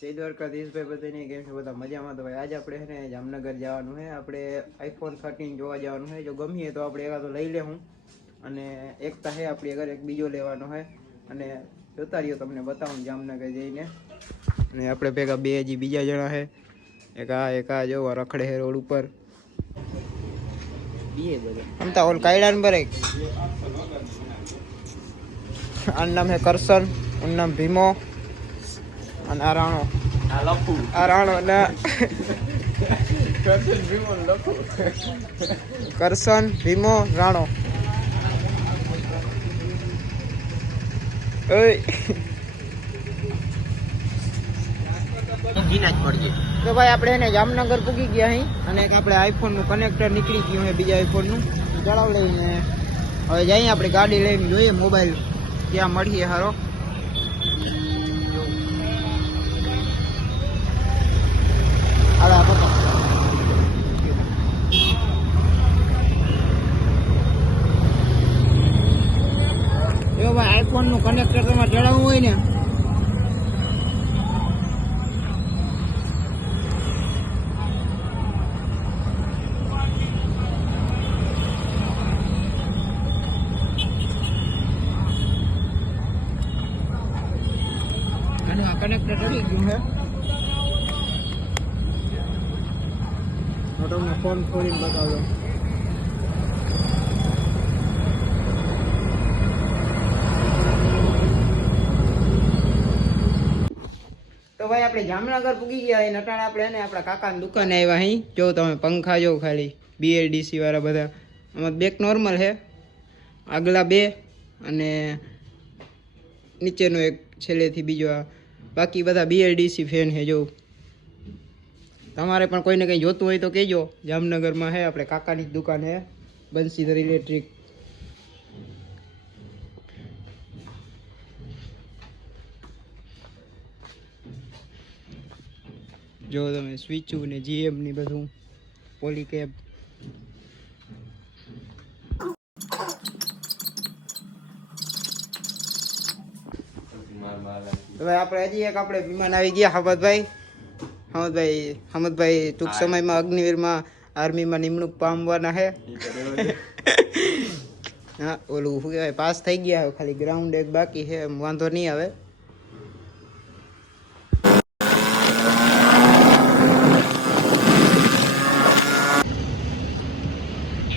જય દ્વારકાધીશભાઈ બધાને કેમ છે બધા મજામાં? તો ભાઈ આજે આપણે છે ને જામનગર જવાનું છે. આપણે iPhone 13 જોવા જવાનું છે. જો ગમીએ તો આપણે એકાદો લઈ લેવું અને એકતા છે આપણી ઘરે એક બીજો લેવાનો છે અને જોતા રહ્યો તમને બતાવું જામનગર જઈને. અને આપણે ભેગા બે હજી બીજા જણા છે. એક આ જો રખડે છે રોડ ઉપર. આમ તો ઓલ કાયડા ને બરે આનું નામ છે કરશન, એનું નામ ભીમો અને આ રાણો. આ રાણો ના કરશન ભીમો રાણો. તો ભાઈ આપણે એને જામનગર પૂગી ગયા અહીં અને આપણે આઈફોન નું કનેક્ટર નીકળી ગયું છે બીજા આઈફોન નું જણાવ લઈને હવે જઈએ આપણે ગાડી લઈને જોઈએ મોબાઈલ ક્યાં મળીએ હારો. જો ભાઈ આઈફોન નું કનેક્ટર તમારે જણાવવું હોય ને કનેક્ટર ચડી ગયું છે. હું તમને ફોન ખોલીને બતાવ્યો. તો ભાઈ આપણે જામનગર પૂગી ગયા અહીં નટાણ. આપણે ને આપણા કાકાની દુકાને આવ્યા અહીં. જો તમે પંખા જો ખાલી BLDC વાળા બધા. આમાં બેક નોર્મલ છે, આગલા બે અને નીચેનો એક છેલ્લેથી બીજો. આ બાકી બધા BLDC ફેન છે. જો તમારે પણ કોઈને કંઈ જોતું હોય તો કહેજો. જામનગરમાં છે આપણે કાકાની જ દુકાન છે, બંસીધર ઇલેક્ટ્રિક. જો તમે સ્વિચું ને GM ની બધું પોલીકેબ. હવે આપણે હજી એક આપણે વિમાન આવી ગયા હમદભાઈ ટૂંક સમયમાં અગ્નિવીરમાં આર્મીમાં નિમણૂક પામવાના છે. હા ઓલું શું કહેવાય પાસ થઈ ગયા, ખાલી ગ્રાઉન્ડ એક બાકી છે, એમ વાંધો નહીં આવે.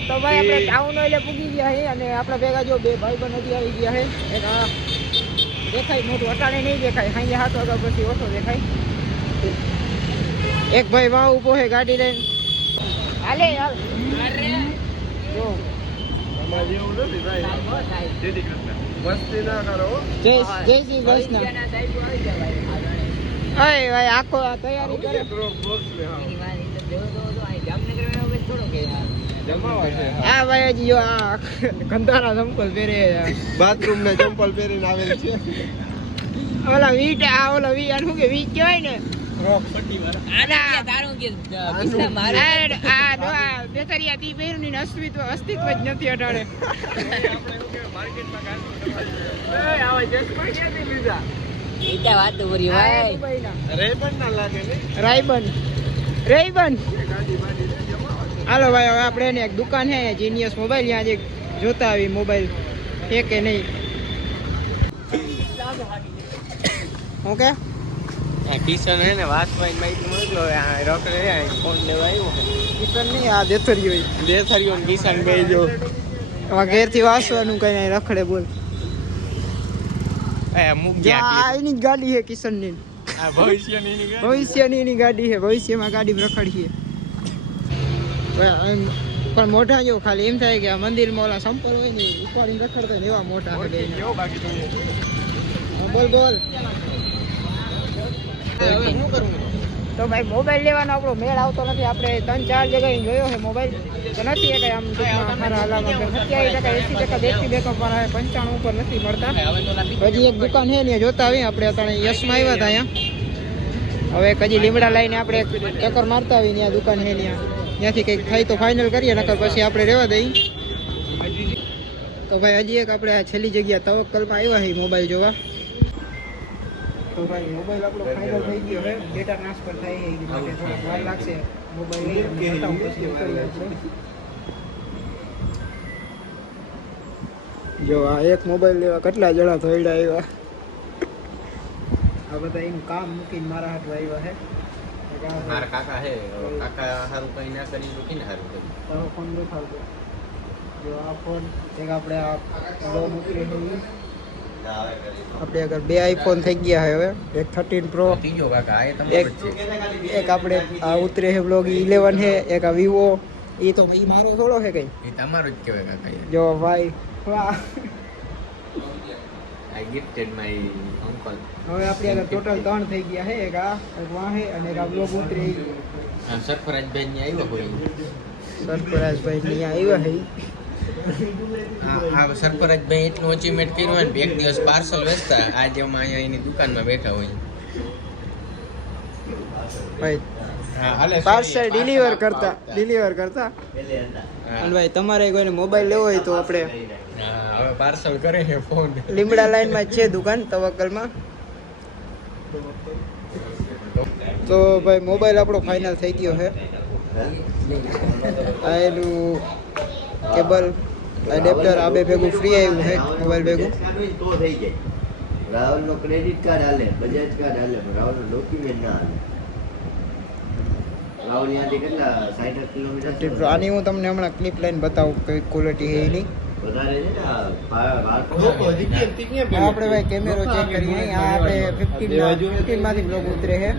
તો ભાઈ આપણે ટાઉન ઓઇલે પૂગી ગયા છે અને આપણા ભેગા જો બે ભાઈબંધ હજી આવી ગયા છે. એક દેખાય મોટું અટાણે નહીં દેખાય, સાંજે 7 વાગ્યા પછી ઓછો દેખાય. એક ભાઈ વાહ ઉભો છે ગાડી લઈને. હાલે યાર જો જય શ્રી કૃષ્ણ. ભાઈ આખો તૈયારી કરે. હા ભાઈ હજી જો આ ગંધારા ચંપલ પહેરે, બાથરૂમ ના ચંપલ પહેરીને આવેલ છે. ઓલા વીટ આ ઓલા વી શું કે વી કહેવાય ને રોક પટ્ટી વાળા. બેતરિયા તી પહેર્યું ની અસ્તિત્વ જ નથી અટાણે. રેબન. હાલો ભાઈ હવે આપણે એને એક દુકાન છે જીનિયસ મોબાઈલ, ત્યાં જે જોતા આવી મોબાઈલ છે કે નહીં. ઓકે કિશન હે ને વાસભાઈ માહિતી મોકલો. રોકડે ફોન લેવા આવ્યો. કિશન નહીં આ દેથરિયો ને કિશન બે જો ઘેરથી વાસવાનું કઈ રખડે બોલ. એની જ ગાડી છે કિશન ની, ભવિષ્યની ગાડી છે. ભવિષ્યમાં ગાડી રખડીએ પણ મોટા જો ખાલી એમ થાય કે આ મંદિરમાં ઓલા સંપલ હોય ને ઉપાડીને રખડતા ને એવા મોટા. બોલ તો ભાઈ મોબાઈલ લેવાનો આપણો મેળ આવતો નથી. આપણે 3-4 જગ્યાએ જોયો છે મોબાઈલ તો નથી કઈ આમ સારા હલામાં 70% 80% બેટરી બેકઅપ વાળા 95 ઉપર નથી મળતા. હજી એક દુકાન છે ને જોતા આવીએ આપણે. અત્યારે યશમાં આવ્યા હતા અહીંયા. હવે હજી લીમડા લઈને આપણે ચક્કર મારતા આવીએ. ત્યાં દુકાન છે ત્યાંથી કંઈક થાય તો ફાઇનલ કરીએ, નકર પછી આપણે રહેવા દઈએ. તો ભાઈ હજી એક આપણે છેલ્લી જગ્યા તવક્કલમાં આવ્યા છે મોબાઈલ જોવા. તો તો ભાઈ મોબાઈલ આપણો ફાઇનલ થઈ ગયો છે, ડેટા ટ્રાન્સફર થાય છે, એ માટે થોડોક વાર લાગશે. મોબાઈલ લઈ અને બતાવું પછી નીકળીએ આપણે. જો આ એક મોબાઈલ લેવા કેટલા જણા થોડા આવ્યા. આ બધા એનું કામ મૂકીને મારા હાથમાં આવ્યા છે. મારા કાકા હે, કાકા સારું કઈ ના કરી મૂકીને સારું કરી. તારો ફોન દેખાડજો. જો આ ફોન એક આપણે આ લો મૂકી છે. આપણે આગળ બે આઈફોન થઈ ગયા છે હવે, એક 13 પ્રો, ત્રીજો કાકા આ તમારો જ છે. એક આપણે આ ઉતરે છે બ્લોગ 11 છે, એક આ વિવો. એ તો ઈ મારો થોડો છે કઈ, એ તમારું જ કહેવાય કાકા. જો ભાઈ વાહ. આઈ ગિફ્ટેડ માય અંકલ. હવે આપણે આગળ ટોટલ 3 થઈ ગયા છે, એક આ એક વાહ છે અને એક આ બ્લોગ ઉતરે. સરફરાજભાઈ ની આવ્યો કોઈ સરફરાજભાઈ ની આવ્યા છે. આ સરફરાજભાઈ એટલું અચીવમેન્ટ કર્યું હોય ને, એક દિવસ પાર્સલ વેચતા, આજે અમે અહીંયા એની દુકાનમાં બેઠા હોય. ભાઈ પાર્સલ ડિલિવર કરતા અને ભાઈ તમારે કોઈને મોબાઈલ લેવો હોય તો આપણે હવે પાર્સલ કરે છે ફોન. લીમડા લાઈનમાં જ છે દુકાન તવક્કલમાં. તો ભાઈ મોબાઈલ આપણો ફાઇનલ થઈ ગયો છે. આ એનું કેબલ એડેપ્ટર આ બે ભેગું ફ્રી આવ્યું છે મોબાઈલ ભેગું. તો થઈ જાય. રાહુલનો ક્રેડિટ કાર્ડ હાલે, બજાજ કાર્ડ હાલે, પણ રાહુલનો ડોક્યુમેન્ટ ના હાલે. રાહુલ ત્યાંથી કેટલા 60 કિલોમીટર. આની હું તમને હમણાં ક્લિપ લઈને બતાવું કઈ ક્વોલિટી છે એની. વધારે છે ને આપણે ભાઈ કેમેરો ચેક કરીએ. આ આપણે 15 માંથી બ્લોગ ઉતરે છે.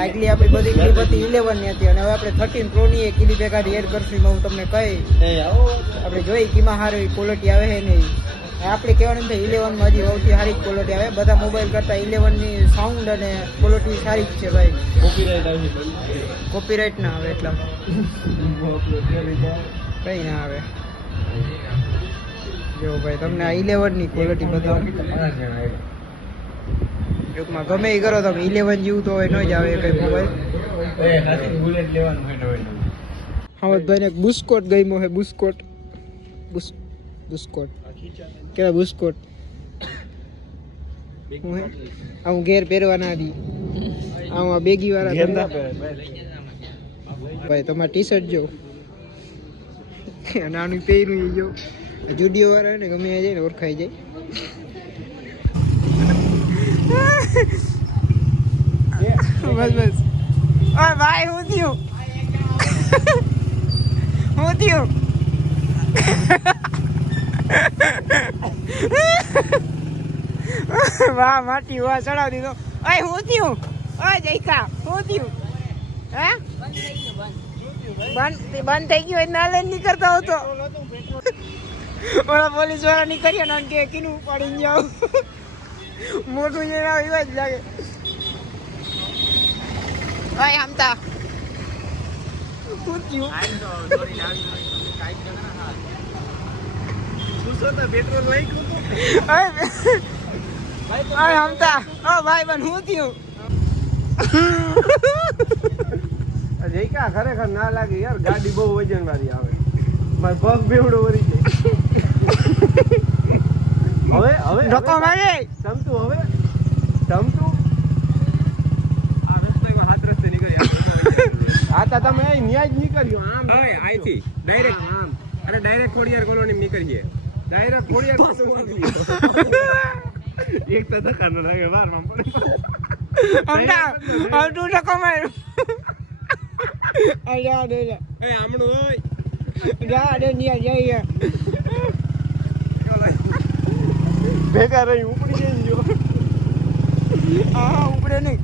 આગલી આપણી બધી ક્લિપ હતી 11 ની હતી અને હવે આપણે 13 પ્રો ની એક ક્લિપ એકાદી એડ કરશું. હું તમને કહી આપણે જોઈ કેમાં સારી ક્વોલિટી આવે છે નહીં. આપણે કહેવાનું નથી 11 માં હજી સૌથી સારી ક્વોલિટી આવે. બધા મોબાઈલ કરતા 11 ની સાઉન્ડ અને ક્વોલિટી સારી જ છે ભાઈ. કોપીરાઇટ ના આવે એટલા કઈ ના આવે. જો ભાઈ તમને આ 11 ની ક્વોલિટી બતાવું. ટૂંકમાં ગમે એ કરો તમે 11 જેવું તો હવે ન જ આવે કઈ મોબાઈલ. હા ભાઈ ને બુસ્કોટ ગમ્યો છે. બુસ્કોટ કેવા બુસ્કોટ હું ઘેર પહેરવાના હતી. આમાં બેગી વાળા ભાઈ તમારે ટી શર્ટ જો નાનું પહેર્યું જો જુડિયો વાળા ને ગમે જાય ને ઓળખાઈ જાય. બસ ઓય ભાઈ હું થયું વાહ માટી વાહ ચડાવી દીધો. ઓય હું થયું ઓય જઈકા હું થયું હે બંધ થઈ ગયું ના લઈને નીકળતા હતો. ઓલા પોલીસ વાળા નીકળ્યા ને કે કીનું ઉપાડીને જાવ મોટું જે ના એવા જ લાગે. ઓય હમતા શું થયું પેટ્રોલ લઈ ઓય હમતા ઓ ભાઈ બન શું થયું. જઈકા ખરેખર ના લાગે યાર, ગાડી બહુ વજન વાળી આવે, મારો પગ બેવડો વળી જાય. હવે ધક્કો મારે ચમતું હવે ચમતું આ રસ્તામાં હાથ રસ્તે નીકળી. હા તો તમે અહીં ન્યાય જ નીકળ્યો આમ હવે અહીંથી ડાયરેક્ટ આમ અને ડાયરેક્ટ ખોડિયાર કોલોની નીકળીએ. ડાયરેક્ટ ખોડિયાર એક તો ધક્કા ન લાગે વારમાં પડે. હમતા હવે તું ધક્કો માર્યો. અલ્યા દે લે એ આમણું હોય જા દે નિયા જઈએ ભેગા રહી ઉપડી જઈ ગયો. હા ઉપડે નહીં.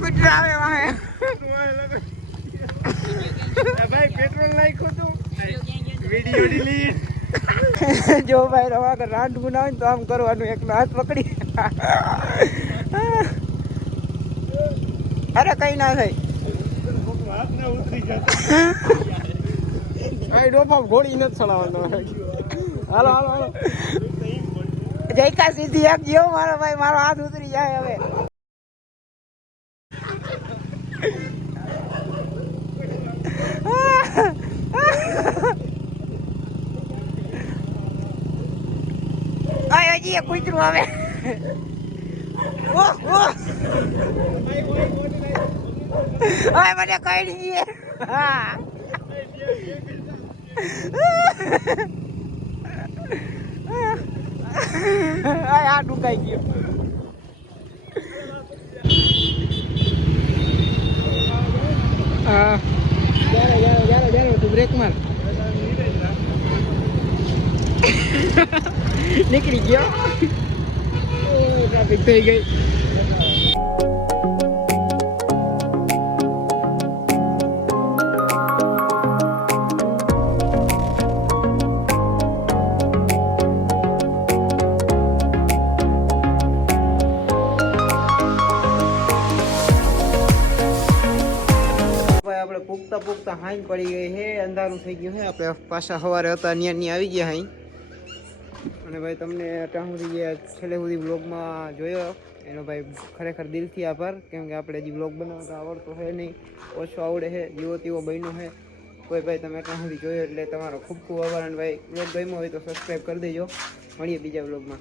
કુતરા આવે વાહે ભાઈ પેટ્રોલ નાખ્યું તું વિડીયો ડિલીટ. જો ભાઈ રવા કર રાંડ ગુનાવે તો આમ કરવાનું એકનો હાથ પકડી. અરે કઈ ના થાય. ડોફા ઘોડી નથી ચડાવવાનો. હાલો હાલો હાલો જયકા સીધી એક જેવો મારો ભાઈ મારો હાથ ઉતરી જાય હવે. આય હજી એક કૂતરું આવે. ઓહ ઓહ આય મને કઈ દઈએ. હા આય આ ડુકાઈ ગયો. હા જારો તું બ્રેક માર. નીકળી ગયો. ટ્રાફિક થઈ ગઈ. આપણે પૂગતા હાઈ પડી ગઈ છે. અંધારું થઈ ગયું છે. આપણે પાછા સવારે હતા ન્યાની આવી ગયા હાઈ. અને ભાઈ તમને ત્યાં સુધી જે છેલ્લે સુધી વ્લોગમાં જોયો એનો ભાઈ ખરેખર દિલથી આભાર. કેમ કે આપણે હજી વ્લોગ બનાવતા આવડતો છે નહીં, ઓછો આવડે છે, જીવો તેવો બન્યો છે. કોઈ ભાઈ તમે ત્યાં સુધી જોયો એટલે તમારો ખૂબ ખૂબ આભાર. અને ભાઈ વ્લોગ ગમ્યો હોય તો સબસ્ક્રાઈબ કરી દેજો. મળીએ બીજા વ્લોગમાં.